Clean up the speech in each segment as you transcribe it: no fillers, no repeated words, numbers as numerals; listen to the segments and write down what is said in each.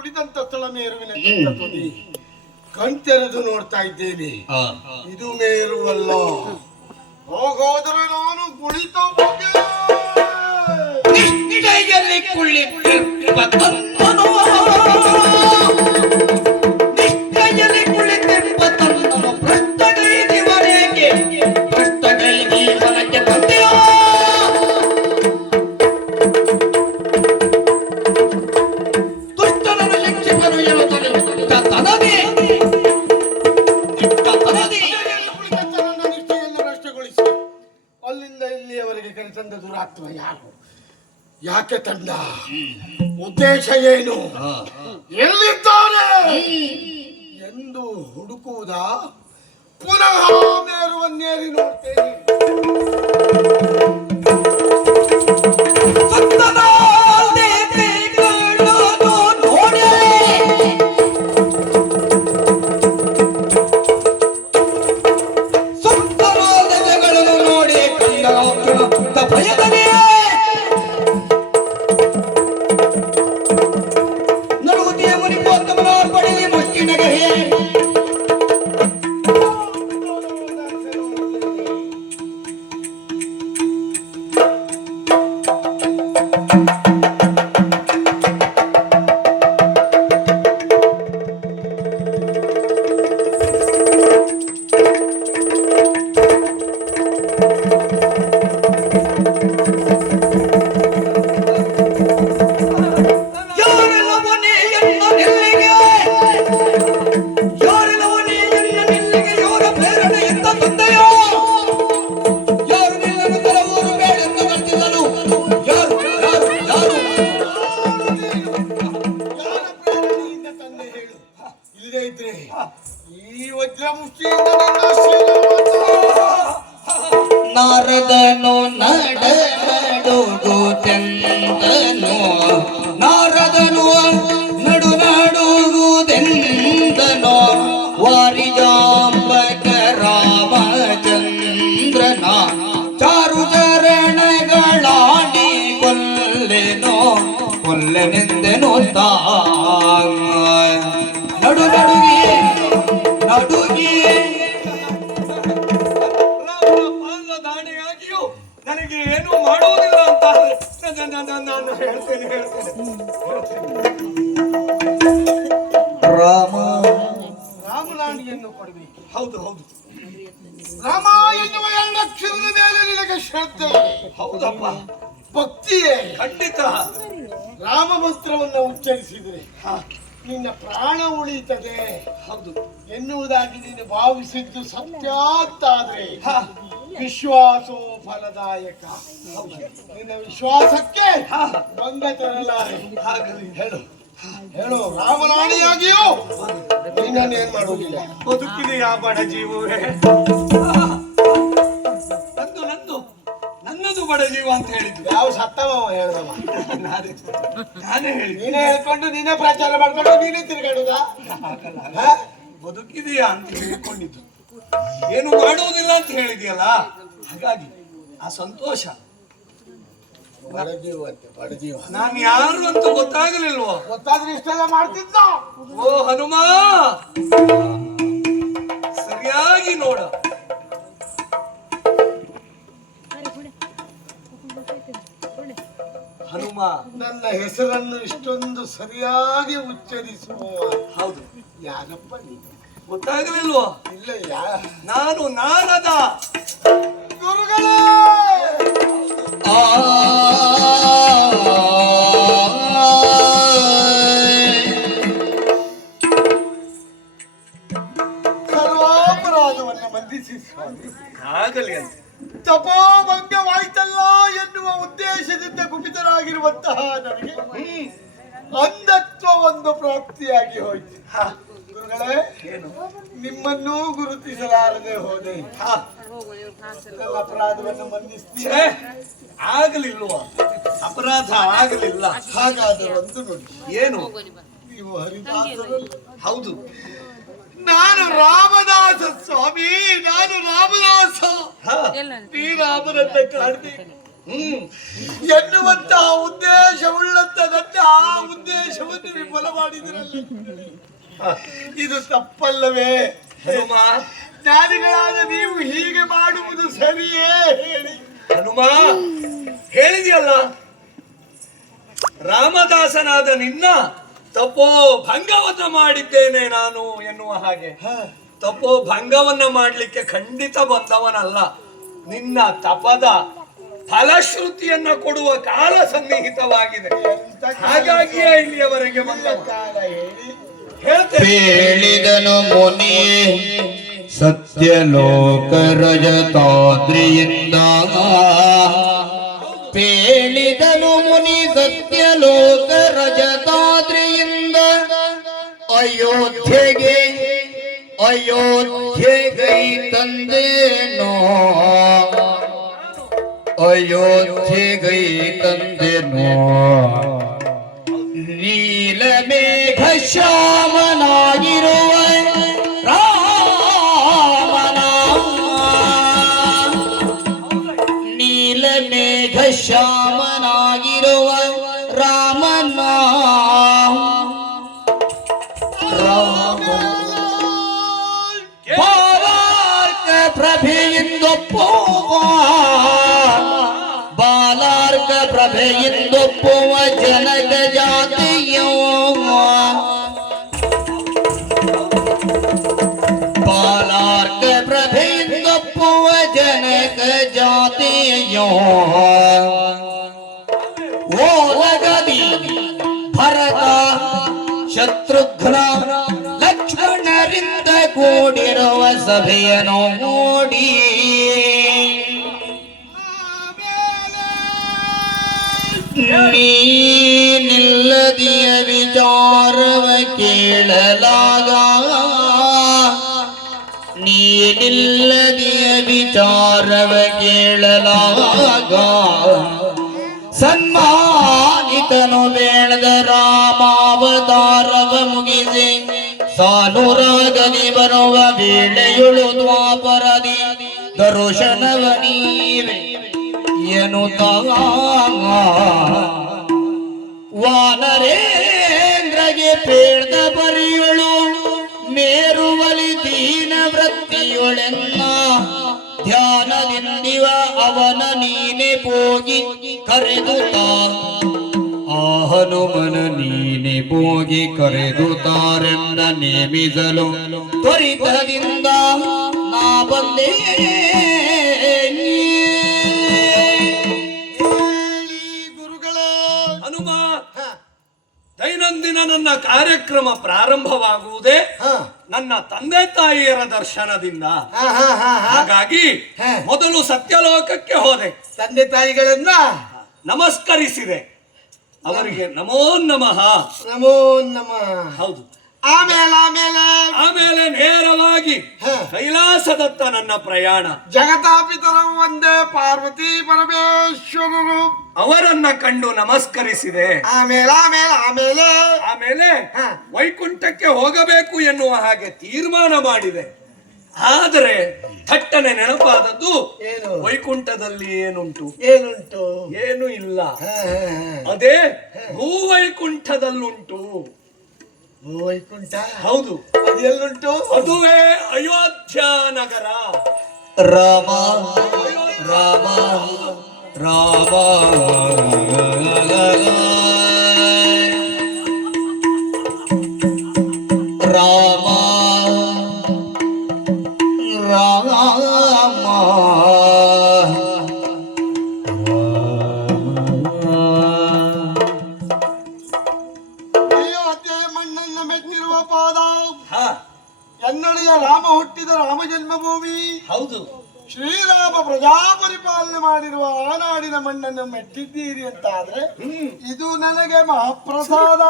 ಕುಳಿತಂತ ಸ್ಥಳ ಮೇರುವಿನ ಕೆಟ್ಟ ತುದಿ ಕಣ್ತೆರೆದು ನೋಡ್ತಾ ಇದ್ದೇನೆ. ಇದು ಮೇರುವಲ್ಲ. ಹೋಗೋದ್ರೆ ನಾನು ಕುಳಿತ ಬಗ್ಗೆ ನಿಷ್ಠೆಯಲ್ಲಿ ಕುಳಿತಿರ್ಬತನು, ನಿಷ್ಠೆಯಲ್ಲಿ ಕುಳಿತಿರ್ಬತನು ಭ್ರಷ್ಟಗೈದಿವನೇಗೆ, ಭ್ರಷ್ಟಗೈದಿವನಕ್ಕೆ ಬಂದೆಯೋ ದುಷ್ಟನನ್ನು ಶಿಕ್ಷಕನು ಎನ್ನುತ್ತಲೇ ತನದೇ ಅಲ್ಲಿಂದ ಇಲ್ಲಿಯವರೆಗೆ ಕರೆತಂದ ದುರಾತ್ಮ ಯಾರು, ಯಾಕೆ ತಂದ, ಉದ್ದೇಶ ಏನು, ಎಲ್ಲಿದ್ದಾನೆ ಎಂದು ಹುಡುಕುವುದಾ? ಪುನಃ ಮೇರುವನ್ನೇರಿ ನೋಡ್ತೇನೆ. ನಾರದನು ನಡುಗುವುದೆಂದನು, ನಾರದನು ನಡುಗುವುದೆಂದನು, ವಾರಿಜಾಂಬಕ ರಾಮಚಂದ್ರನ ಚಾರು ಚರಣಗಳಾಡಿ ಕೊಲ್ಲೆನೋ ಕೊಲ್ಲೆನೆಂದೆನು ತಾ ನಡು ನಡುಗಿ ನಡುಗಿ ನನಗೆ ಏನು ಮಾಡುವುದಿಲ್ಲ ಅಂತ ನಾನು ಹೇಳ್ತೇನೆ. ರಾಮನಾಣಿಯನ್ನು ಕೊಡಬೇಕು. ಹೌದು ಹೌದು, ರಾಮ ಎನ್ನುವ ಎರಡಕ್ಷರದ ಮೇಲೆ ನಿನಗೆ ಶ್ರದ್ಧೆ. ಹೌದಪ್ಪ, ಭಕ್ತಿಯೇ. ಖಂಡಿತ. ರಾಮ ಮಂತ್ರವನ್ನು ಉಚ್ಚರಿಸಿದ್ರೆ ನಿನ್ನ ಪ್ರಾಣ ಉಳಿತದೆ. ಹೌದು ಎನ್ನುವುದಾಗಿ ನೀನು ಭಾವಿಸಿದ್ದು ಸತ್ಯ ಅಂತಾದ್ರೆ ವಿಶ್ವಾಸೋ ಫಲದಾಯಕ. ನಿನ್ನ ವಿಶ್ವಾಸಕ್ಕೆ ಭಂಗ ತರಲಾರೆ. ಹೇಳು ಹೇಳು, ರಾಮನಾಣಿಯಾಗಿಯೂ ನಿನ್ನನ್ನೇನ್ ಮಾಡುವುದಿಲ್ಲ. ಬದುಕಿದೆಯಾ ಬಡ ಜೀವವೇ? ನಂದು ನಂದು ನನ್ನದು ಬಡ ಜೀವ ಅಂತ ಹೇಳಿದ್ದು ಯಾವ ಸತ್ತವ ಹೇಳ್ದವ? ನಾನೇ ಹೇಳಿ, ನೀನೇ ಹೇಳ್ಕೊಂಡು ನೀನೇ ಪ್ರಚಾರ ಮಾಡ್ಕೊಂಡು ನೀನೇ ತಿರ್ಗಾಡುದ? ಬದುಕಿದೆಯಾ ಅಂತ ಹೇಳಿಕೊಂಡಿದ್ದು, ಏನು ಮಾಡುವುದಿಲ್ಲ ಅಂತ ಹೇಳಿದೆಯಲ್ಲ, ಹಾಗಾಗಿ ಆ ಸಂತೋಷ. ಬಡಜೀವ ಅಂತೆ, ಬಡಜೀವ. ನಾನು ಯಾರು ಅಂತ ಗೊತ್ತಾಗಲಿಲ್ವೋ? ಗೊತ್ತಾದ್ರೆ ಇಷ್ಟೆಲ್ಲ ಮಾಡ್ತಿದ್ದ. ಓ ಹನುಮ, ಸರಿಯಾಗಿ ನೋಡ. ಹನುಮ, ನನ್ನ ಹೆಸರನ್ನು ಇಷ್ಟೊಂದು ಸರಿಯಾಗಿ ಉಚ್ಚರಿಸುವ ಹೌದು, ಯಾರಪ್ಪ ನೀನು? ಗೊತ್ತಾಗಲಿಲ್ವೋ? ಇಲ್ಲ, ನಾನು ನಾರದ. ಗುರುಗಳೇ, ಸರ್ವಾಪರಾಧವನ್ನು ಬಂಧಿಸಿ ಸ್ವಾಮಿ. ಆಗಲಿ ಅಂತ ತಪೋಭಂಗವಾಯ್ತಲ್ಲ ಎನ್ನುವ ಉದ್ದೇಶದಿಂದ ಕುಪಿತರಾಗಿರುವಂತಹ ನನಗೆ ಅಂಧತ್ವ ಒಂದು ಪ್ರಾಪ್ತಿಯಾಗಿ ಹೋಯ್ತು. ಗುರುಗಳೇ, ನಿಮ್ಮನ್ನೂ ಗುರುತಿಸಲಾರದೆ ಹೋದೆ. ಅಪರಾಧವನ್ನು ಮನ್ನಿಸ್ತೀರಾ? ಆಗಲಿಲ್ವ? ಅಪರಾಧ ಆಗಲಿಲ್ಲ. ಹಾಗಾದರೆ ಒಂದು ನೋಡಿ, ಏನು? ನೀವು ಹರಿದಾಸರು. ಹೌದು, ನಾನು ರಾಮದಾಸ ಸ್ವಾಮಿ, ನಾನು ರಾಮದಾಸ. ನೀ ರಾಮನನ್ನ ಕಾಡ್ಬೇಕು. ಎನ್ನುವಂತಹ ಉದ್ದೇಶವುಳ್ಳಂತ ನನ್ನ ಆ ಉದ್ದೇಶವನ್ನು ವಿಫಲ ಮಾಡಿದಿರಲ್ಲ. ಇದು ತಪ್ಪಲ್ಲವೇ? ಹನುಮ, ಜ್ಞಾನಿಗಳಾದ ನೀವು ಹೀಗೆ ಮಾಡುವುದು ಸರಿಯೇ ಹೇಳಿ? ಹನುಮ, ಹೇಳಿದೆಯಲ್ಲ, ರಾಮದಾಸನಾದ ನಿನ್ನ ತಪೋ ಭಂಗವನ್ನ ಮಾಡಿದ್ದೇನೆ ನಾನು ಎನ್ನುವ ಹಾಗೆ. ತಪೋ ಭಂಗವನ್ನ ಮಾಡ್ಲಿಕ್ಕೆ ಖಂಡಿತ ಬಂದವನಲ್ಲ. ನಿನ್ನ ತಪದ ಫಲಶ್ರುತಿಯನ್ನ ಕೊಡುವ ಕಾಲ ಸನ್ನಿಹಿತವಾಗಿದೆ. ಹಾಗಾಗಿಯೇ ಇಲ್ಲಿಯವರೆಗೆ ಬಂದವ. ಕಾಲ ಹೇಳಿ? ಹೇಳ್ತೇನೆ. ಹೇಳಿದನು ಮುನಿ ಸತ್ಯಲೋಕ ರಜತಾದ್ರಿಯಿಂದ. ಪೇಳಿದನು ಮುನಿ ಸತ್ಯಲೋಕ ರಜತಾದ್ರಿಯಿಂದ. ಅಯೋಧ್ಯೆಗೆ ತಂದೇನೋ, ಅಯೋಧ್ಯೆಗೈ ತಂದೆನೋ. ನೀಲಮೇಘ ಶ್ಯಾಮನಾಗಿರುವ ರಾಮನ, ನೀಲಮೇಘ ಶ್ಯಾಮನಾಗಿರುವ ರಾಮನ. ಬಾಲಾರ್ಕ ಪ್ರಭೆಯಿಂದೊಪ್ಪುವ, ಬಾಲಾರ್ಕ ಪ್ರಭೆಯಿಂದೊಪ್ಪುವ ಜನಕ ಜಾತಿಯೋ. ಬಾಲಾರ್ಕ ಪ್ರಭೆಯಿಂದೊಪ್ಪುವ ಜನಕ ಜಾತಿಯೋ. ಓಲಗದಿ ಭರತ ಶತ್ರುಘ್ನ ಲಕ್ಷ್ಮಣರಿಂದ ಕೂಡಿರುವ ಸಭೆಯನ್ನು ನೋಡಿ. ನೀನಿಲ್ಲದಿಯ ವಿಚಾರವ ಕೇಳಲಾಗ, ನೀನಿಲ್ಲದಿಯ ವಿಚಾರವ ಕೇಳಲಾಗ. ಸನ್ಮಾನಿತನು ಬೇಡದ ರಾಮಾವತಾರವ ಮುಗಿಸಿ ಸಾನುರಾಗಲಿ ಬರುವ ವೇಳೆಯುಳು ದ್ವಾಪರದಿ ದರ್ಶನವ ನೀವೆ ಎನ್ನುತ್ತಾ ವಾನರೇಂದ್ರಗೆ ಪೇಳ್ದ ಪರಿಯಳು ಮೇರುವಲಿ ದೀನ ವೃತ್ತಿಯೊಳೆನ್ನ. ಧ್ಯಾನದಿಂದಿವ ಅವನ ನೀನೆ ಹೋಗಿ ಕರೆದುತ್ತಾ, ಆ ಹನುಮನ ನೀನೆ ಹೋಗಿ ಕರೆದುತ್ತಾರೆನ್ನ ನೇಮಿಸಲು ತ್ವರಿತದಿಂದ ನಾ ಬಂದೇ. ಗುರುಗಳೇ, ಹನುಮ, ದೈನಂದಿನ ನನ್ನ ಕಾರ್ಯಕ್ರಮ ಪ್ರಾರಂಭವಾಗುವುದೇ ನನ್ನ ತಂದೆ ತಾಯಿಯರ ದರ್ಶನದಿಂದ. ಹಾಗಾಗಿ ಮೊದಲು ಸತ್ಯಲೋಕಕ್ಕೆ ಹೋದೆ, ತಂದೆ ತಾಯಿಗಳನ್ನ ನಮಸ್ಕರಿಸಿದೆ, ಅವರಿಗೆ ನಮೋ ನಮಃ. ನಮೋ ನಮಃ. ಹೌದು. ಆಮೇಲೆ ನೇರವಾಗಿ ಕೈಲಾಸದತ್ತ ನನ್ನ ಪ್ರಯಾಣ. ಜಗತಾಪಿತರು ಒಂದೇ ಪಾರ್ವತಿ ಪರಮೇಶ್ವರರು ಅವರನ್ನ ಕಂಡು ನಮಸ್ಕರಿಸಿದೆ. ಆಮೇಲೆ ವೈಕುಂಠಕ್ಕೆ ಹೋಗಬೇಕು ಎನ್ನುವ ಹಾಗೆ ತೀರ್ಮಾನ ಮಾಡಿದೆ. ಆದರೆ ಥಟ್ಟನೆ ನೆನಪಾದದ್ದು, ಏನು? ವೈಕುಂಠದಲ್ಲಿ ಏನುಂಟು? ಏನು ಇಲ್ಲ. ಅದೇ ಭೂವೈಕುಂಠದಲ್ಲುಂಟು. ವೈಕುಂಠ? ಹೌದು. ಅದು ಎಲ್ಲುಂಟು? ಅದುವೇ ಅಯೋಧ್ಯ ನಗರ. ರಾಮ ರಾಮ ರಾಮ ರಾಮ ರಾಮ. ಅಯೋಧ್ಯೆ ಮಣ್ಣನ್ನ ಮೆಟ್ಟಿರುವ ಪಾದ, ಎನ್ನಡೆಯ ರಾಮ ಹುಟ್ಟಿದ ರಾಮ ಜನ್ಮಭೂಮಿ. ಹೌದು. ಶ್ರೀರಾಮ ಪ್ರಜಾ ಪರಿಪಾಲನೆ ಮಾಡಿರುವ ಆ ನಾಡಿನ ಮಣ್ಣನ್ನು ಮೆಟ್ಟಿದ್ದೀರಿ ಅಂತ ಆದ್ರೆ ಇದು ನನಗೆ ಮಹಾಪ್ರಸಾದ.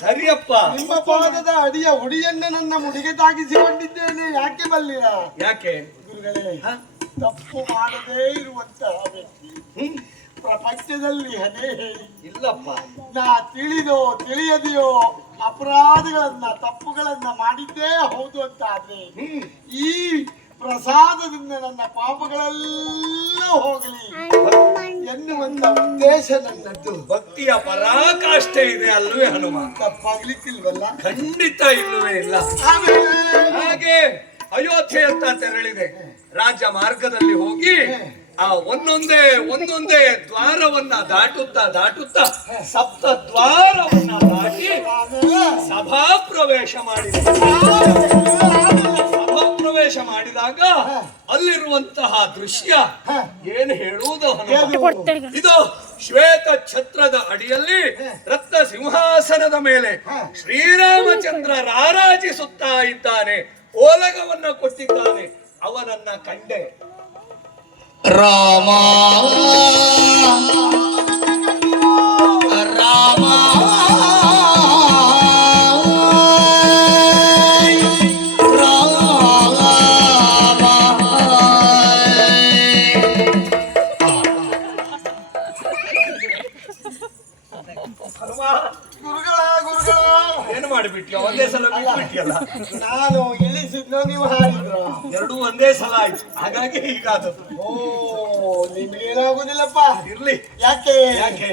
ಸರಿಯಪ್ಪ. ನಿಮ್ಮ ಪಾದದ ಅಡಿಯ ಹುಡಿಯನ್ನು ನನ್ನ ಮುಡಿಗೆ ತಾಗಿಸಿಕೊಂಡಿದ್ದೇನೆ. ಯಾಕೆ ಬಲ್ಲಿರ? ಯಾಕೆ ಗುರುಗಳೇ, ತಪ್ಪು ಮಾಡದೇ ಇರುವಂತಹ ವ್ಯಕ್ತಿ ಪ್ರಪಂಚದಲ್ಲಿ ಅದೇ ಹೇಳಿ ಇಲ್ಲಪ್ಪ. ನಾ ತಿಳಿದೋ ತಿಳಿಯದೆಯೋ ಅಪರಾಧಗಳನ್ನ ತಪ್ಪುಗಳನ್ನ ಮಾಡಿದ್ದೇ ಹೌದು ಅಂತ ಆದ್ರೆ ಈ ಪ್ರಸಾದದಿಂದ ನನ್ನ ಪಾಪಗಳೆಲ್ಲ ಹೋಗಲಿ ಎನ್ನುವಂತ ಉದ್ದೇಶ ನನ್ನದ್ದು. ಭಕ್ತಿಯ ಪರಾಕಾಷ್ಠೆ ಇದೆ ಅಲ್ವೇ ಹನುಮ? ತಪ್ಪಾಗ್ಲಿಕ್ಕಿಲ್ವಲ್ಲ? ಖಂಡಿತ ಇಲ್ಲವೇ ಇಲ್ಲ. ಆಮೇಲೆ ಹಾಗೆ ಅಯೋಧ್ಯೆಯತ್ತ ತೆರಳಿದೆ. ರಾಜ್ಯ ಮಾರ್ಗದಲ್ಲಿ ಹೋಗಿ ಆ ಒಂದೊಂದೇ ದ್ವಾರವನ್ನ ದಾಟುತ್ತಾ ಸಪ್ತ ದ್ವಾರವನ್ನ ದಾಟಿ ಸಭಾ ಪ್ರವೇಶ ಮಾಡಿದೆ. ಸಭಾ ಪ್ರವೇಶ ಮಾಡಿದಾಗ ಅಲ್ಲಿರುವಂತಹ ದೃಶ್ಯ ಏನು ಹೇಳುವುದು ಹನುಮ? ಇದು ಶ್ವೇತ ಛತ್ರದ ಅಡಿಯಲ್ಲಿ ರತ್ನ ಸಿಂಹಾಸನದ ಮೇಲೆ ಶ್ರೀರಾಮಚಂದ್ರ ರಾರಾಜಿಸುತ್ತಾ ಇದ್ದಾನೆ. ಓಲಗವನ್ನ ಕೊಟ್ಟಿದ್ದಾನೆ. ಅವನನ್ನ ಕಂಡೆ. ರಾಮ ರಾಮ ಗುರುಗಳ ಏನು ಮಾಡಿಬಿಟ್ಯ? ಒಂದೇ ಸಲ ಬಿಟ್ಬಿಟ್ಟಿಯಲ್ಲ. ನಾನು ಇಳಿಸಿದ್ನೋ ನೀವು ಹಾರಿದ್ರು? ಎರಡೂ ಒಂದೇ ಸಲ ಆಯ್ತು. ಹಾಗಾಗಿ ಹೀಗಾದದ್ದು. ಓ, ನಿಮ್ಗೇನಾಗುದಿಲ್ಲಪ್ಪ. ಇರ್ಲಿ. ಯಾಕೆ? ಯಾಕೆ?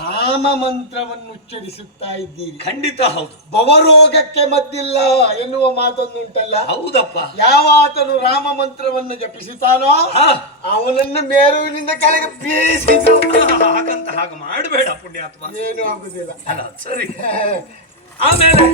ರಾಮ ಮಂತ್ರವನ್ನು ಉಚ್ಚರಿಸುತ್ತಾ ಇದ್ದೀರಿ. ಖಂಡಿತ ಹೌದು. ಭವರೋಗಕ್ಕೆ ಮದ್ದಿಲ್ಲ ಎನ್ನುವ ಮಾತೊಂದುಂಟಲ್ಲ. ಹೌದಪ್ಪ. ಯಾವಾತನು ರಾಮ ಮಂತ್ರವನ್ನು ಜಪಿಸುತ್ತಾನೋ ಅವನನ್ನು ಮೇರುವಿನಿಂದ ಕೆಳಗೆ ಬೀಸಿದ್ರು. ಹಾಗಂತ ಹಾಗೆ ಮಾಡಬೇಡ ಪುಣ್ಯಾತ್ಮ. ಏನು ಆಗುದಿಲ್ಲ. ಅಲ್ಲ ಸರಿ. ಆಮೇಲೆ